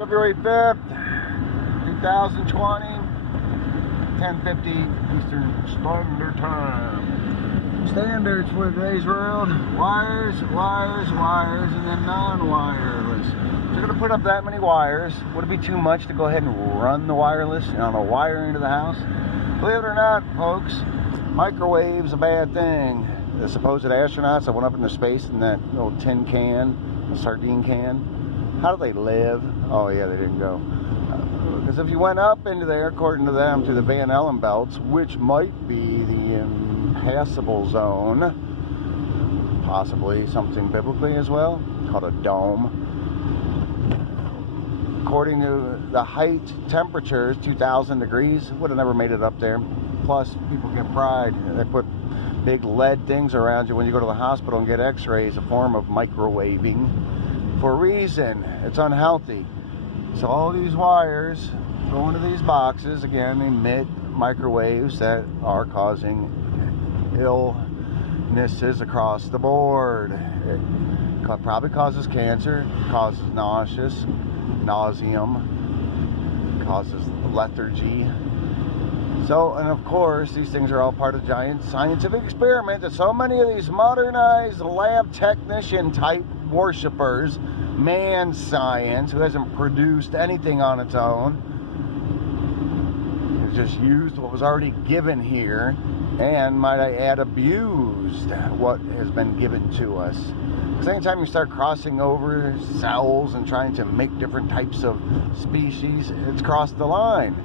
February 5th, 2020, 10:50 Eastern Standard Time. Standards for today's world: wires, wires, wires, and then non-wireless. So you're going to put up that many wires. Would it be too much to go ahead and run the wireless on a wire into the house? Believe it or not, folks, microwave's a bad thing. The supposed astronauts that went up into space in that little tin can, a sardine can, how do they live? Oh yeah, they didn't go. Because if you went up into there, according to them, to the Van Allen belts, which might be the impassable zone, possibly something biblically as well, called a dome. According to the height temperatures, 2,000 degrees, would have never made it up there. Plus, people get pride. They put big lead things around you when you go to the hospital and get x-rays, a form of microwaving. For a reason, it's unhealthy. So all these wires go into these boxes, again, emit microwaves that are causing illnesses across the board. It probably causes cancer, causes nausea, causes lethargy. So, and of course, these things are all part of a giant scientific experiment that so many of these modernized lab technician type worshipers, man science, who hasn't produced anything on its own, has just used what was already given here, and might I add, abused what has been given to us. Because anytime you start crossing over cells and trying to make different types of species, it's crossed the line.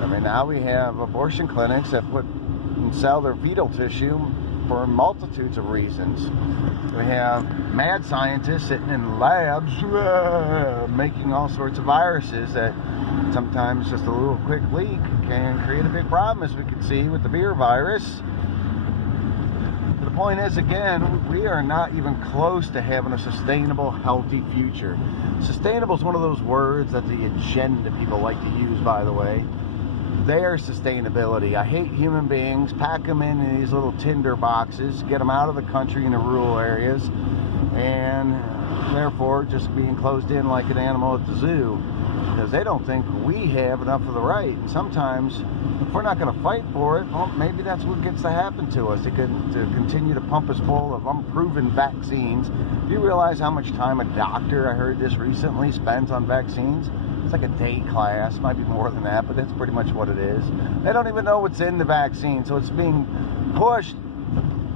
I mean, now we have abortion clinics that put and sell their fetal tissue for multitudes of reasons. We have mad scientists sitting in labs making all sorts of viruses that sometimes just a little quick leak can create a big problem, as we can see with the beer virus. The point is, again, we are not even close to having a sustainable, healthy future. Sustainable is one of those words that the agenda people like to use, by the way. Their sustainability. I hate human beings. Pack them in these little tinder boxes, get them out of the country into rural areas, and therefore just being closed in like an animal at the zoo, because they don't think we have enough of the right. And sometimes, if we're not going to fight for it, well, maybe that's what gets to happen to us. To continue to pump us full of unproven vaccines. Do you realize how much time a doctor, I heard this recently, spends on vaccines? It's like a day class, might be more than that, but that's pretty much what it is. They don't even know what's in the vaccine, so it's being pushed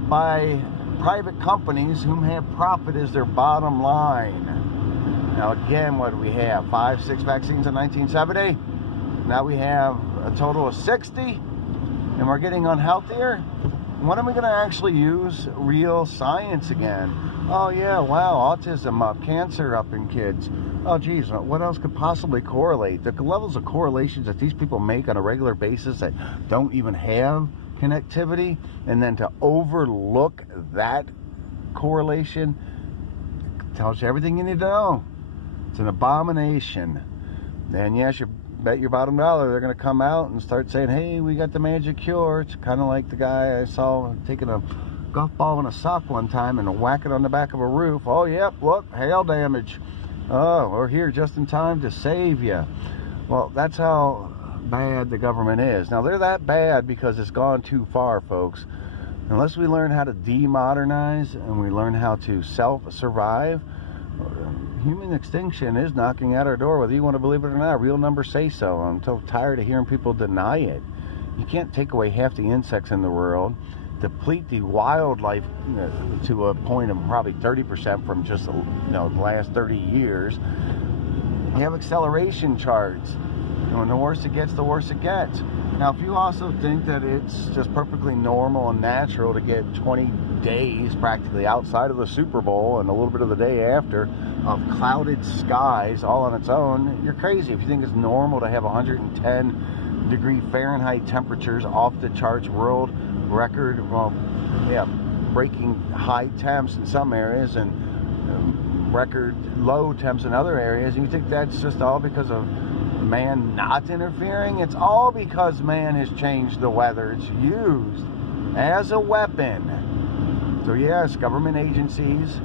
by private companies whom have profit as their bottom line. Now again, what do we have? 5, 6 vaccines in 1970? Now we have a total of 60, and we're getting unhealthier? When are we going to actually use real science again? Oh yeah, wow, autism up, cancer up in kids. Oh geez, what else could possibly correlate? The levels of correlations that these people make on a regular basis that don't even have connectivity, and then to overlook that correlation tells you everything you need to know. It's an abomination. And yes, you bet your bottom dollar they're going to come out and start saying, hey, we got the magic cure. It's kind of like the guy I saw taking a golf ball in a sock one time and whack it on the back of a roof. Oh yep, look, hail damage. Oh, we're here just in time to save you. Well, that's how bad the government is. Now, they're that bad because it's gone too far, folks. Unless we learn how to demodernize and we learn how to self-survive, human extinction is knocking at our door, whether you want to believe it or not. Real numbers say so. I'm so tired of hearing people deny it. You can't take away half the insects in the world, deplete the wildlife to a point of probably 30% from just the last 30 years. You have acceleration charts. And the worse it gets, the worse it gets. Now, if you also think that it's just perfectly normal and natural to get 20 days practically outside of the Super Bowl and a little bit of the day after of clouded skies all on its own, you're crazy. If you think it's normal to have 110 degree Fahrenheit temperatures, off the charts, world record, breaking high temps in some areas and record low temps in other areas, and you think that's just all because of man not interfering? It's all because man has changed the weather. It's used as a weapon. So yes, government agencies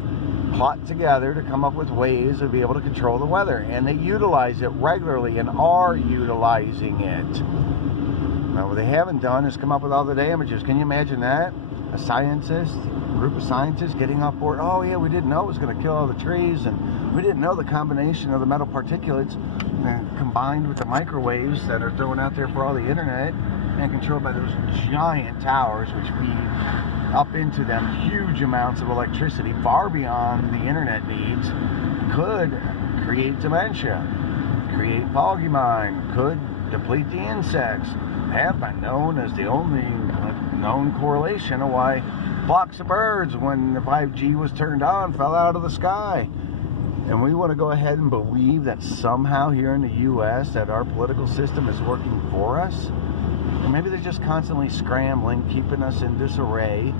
plot together to come up with ways to be able to control the weather. And they utilize it regularly and are utilizing it. Now, what they haven't done is come up with all the damages. Can you imagine that? A group of scientists getting off board. Oh, yeah, we didn't know it was going to kill all the trees, and we didn't know the combination of the metal particulates combined with the microwaves that are thrown out there for all the internet and controlled by those giant towers, which feed up into them huge amounts of electricity far beyond the internet needs, could create dementia, create foggy mind, could deplete the insects. Have been known as the only known correlation of why flocks of birds, when the 5G was turned on, fell out of the sky. And we want to go ahead and believe that somehow here in the U.S. that our political system is working for us. And maybe they're just constantly scrambling, keeping us in disarray,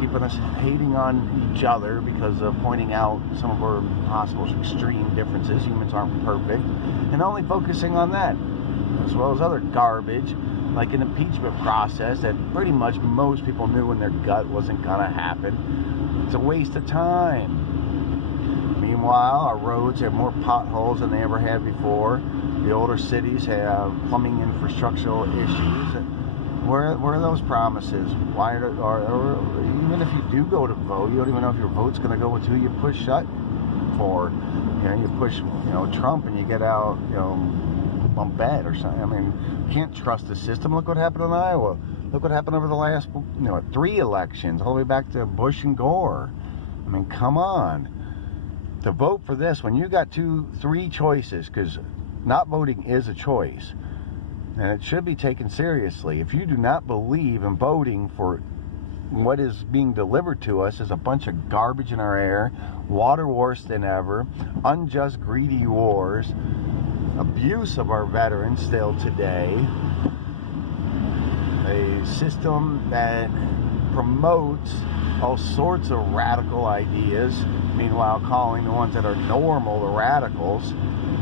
keeping us hating on each other because of pointing out some of our possible extreme differences. Humans aren't perfect. And only focusing on that, as well as other garbage, like an impeachment process that pretty much most people knew in their gut wasn't going to happen. It's a waste of time. Meanwhile, our roads have more potholes than they ever had before. The older cities have plumbing infrastructural issues. Where are those promises? Why or even if you do go to vote, you don't even know if your vote's going to go with who you push shut for. You know, you push Trump and you get out on bed or something. I mean, you can't trust the system. Look what happened in Iowa. Look what happened over the last 3 elections, all the way back to Bush and Gore. I mean, come on. To vote for this when you got 3 choices, because not voting is a choice, and it should be taken seriously. If you do not believe in voting for what is being delivered to us is a bunch of garbage in our air, water worse than ever, unjust, greedy wars, abuse of our veterans still today, a system that promotes all sorts of radical ideas, meanwhile calling the ones that are normal the radicals.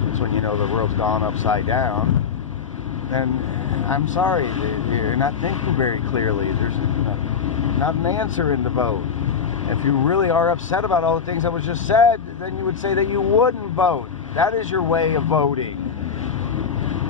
That's when you know the world's gone upside down. And I'm sorry, you're not thinking very clearly. There's not an answer in the vote. If you really are upset about all the things that was just said, then you would say that you wouldn't vote. That is your way of voting.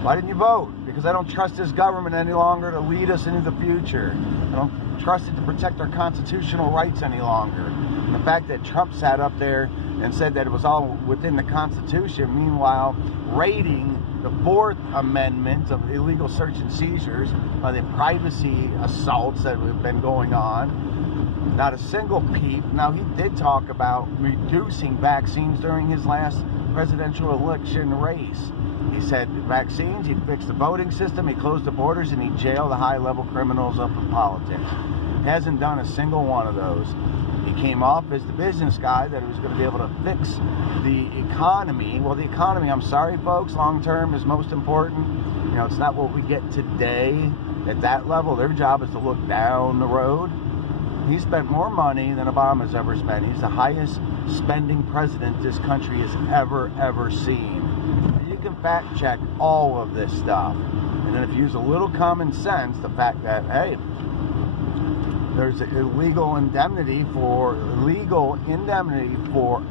Why didn't you vote? Because I don't trust this government any longer to lead us into the future. I don't trust it to protect our constitutional rights any longer. And the fact that Trump sat up there and said that it was all within the Constitution, meanwhile raiding the 4th Amendment of illegal search and seizures by the privacy assaults that have been going on. Not a single peep. Now, he did talk about reducing vaccines during his last presidential election race. He said vaccines, he'd fix the voting system, he closed the borders, and he'd jail the high-level criminals up in politics. Hasn't done a single one of those. He came off as the business guy that was going to be able to fix the economy. Well, the economy, I'm sorry, folks, long-term is most important. It's not what we get today at that level. Their job is to look down the road. He spent more money than Obama's ever spent. He's the highest spending president this country has ever seen. You can fact check all of this stuff. And then if you use a little common sense, the fact that, hey, there's legal indemnity for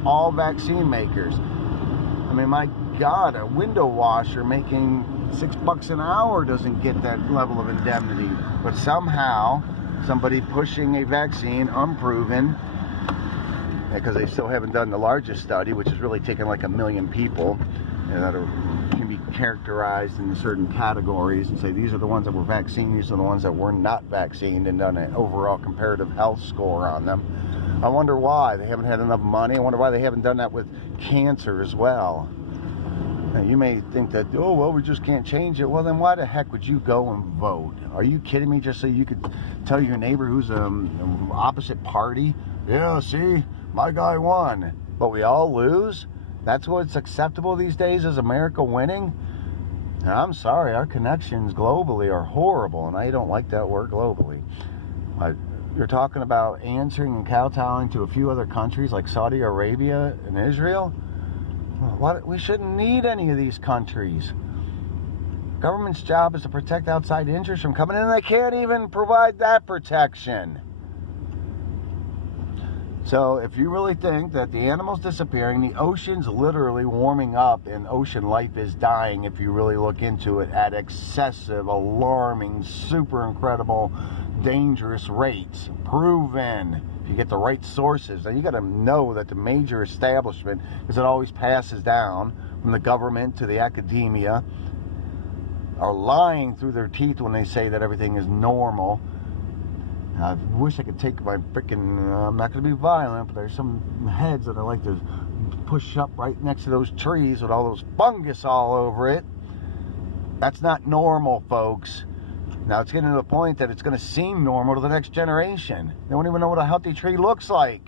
all vaccine makers. I mean, my God, a window washer making $6 an hour doesn't get that level of indemnity. But somehow, somebody pushing a vaccine unproven, because they still haven't done the largest study, which is really taking like 1 million people that can be characterized in certain categories and say these are the ones that were vaccinated, these are the ones that were not vaccinated, and done an overall comparative health score on them. I wonder why they haven't had enough money. I wonder why they haven't done that with cancer as well. Now, you may think that, oh, well, we just can't change it. Well, then why the heck would you go and vote? Are you kidding me? Just so you could tell your neighbor who's opposite party, yeah, see, my guy won, but we all lose? That's what's acceptable these days, is America winning? Now, I'm sorry, our connections globally are horrible, and I don't like that word globally. You're talking about answering and kowtowing to a few other countries like Saudi Arabia and Israel? We shouldn't need any of these countries. Government's job is to protect outside interests from coming in, and they can't even provide that protection. So if you really think that the animals disappearing, the ocean's literally warming up and ocean life is dying, if you really look into it at excessive, alarming, super incredible, dangerous rates, proven, if you get the right sources. Now you got to know that the major establishment, because it always passes down from the government to the academia, are lying through their teeth when they say that everything is normal. I wish I could take my freaking, I'm not going to be violent, but there's some heads that I like to push up right next to those trees with all those fungus all over it. That's not normal, folks. Now it's getting to the point that it's going to seem normal to the next generation. They don't even know what a healthy tree looks like.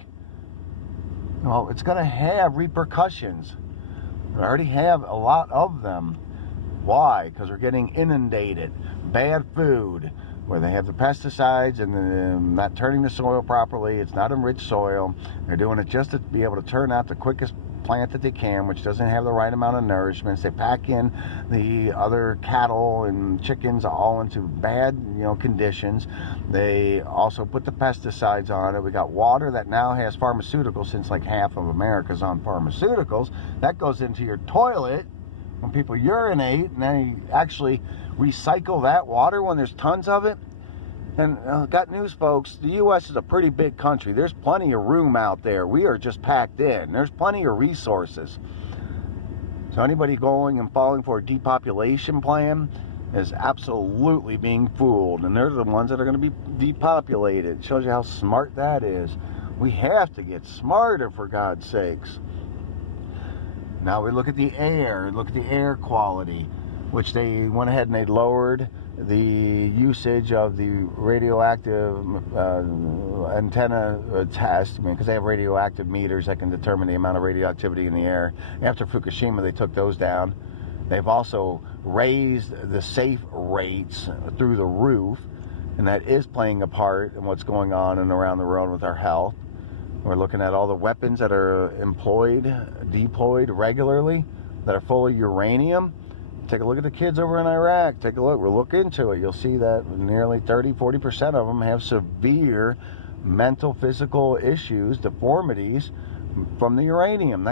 Well, it's going to have repercussions. We already have a lot of them. Why? Because we're getting inundated. Bad food, where they have the pesticides and not turning the soil properly. It's not enriched soil. They're doing it just to be able to turn out the quickest plant that they can, which doesn't have the right amount of nourishments. They pack in the other cattle and chickens all into bad, conditions. They also put the pesticides on it. We got water that now has pharmaceuticals, since like half of America's on pharmaceuticals. That goes into your toilet when people urinate, and they actually recycle that water when there's tons of it. And got news, folks, the U.S. is a pretty big country. There's plenty of room out there. We are just packed in. There's plenty of resources. So anybody going and falling for a depopulation plan is absolutely being fooled. And they're the ones that are going to be depopulated. It shows you how smart that is. We have to get smarter, for God's sakes. Now we look at the air, look at the air quality, which they went ahead and they lowered the usage of the radioactive antenna test, because they have radioactive meters that can determine the amount of radioactivity in the air. After Fukushima, they took those down. They've also raised the safe rates through the roof, and that is playing a part in what's going on and around the world with our health. We're looking at all the weapons that are deployed regularly, that are full of uranium. Take a look at the kids over in Iraq. Take a look. We'll look into it. You'll see that nearly 30-40% of them have severe mental, physical issues, deformities from the uranium.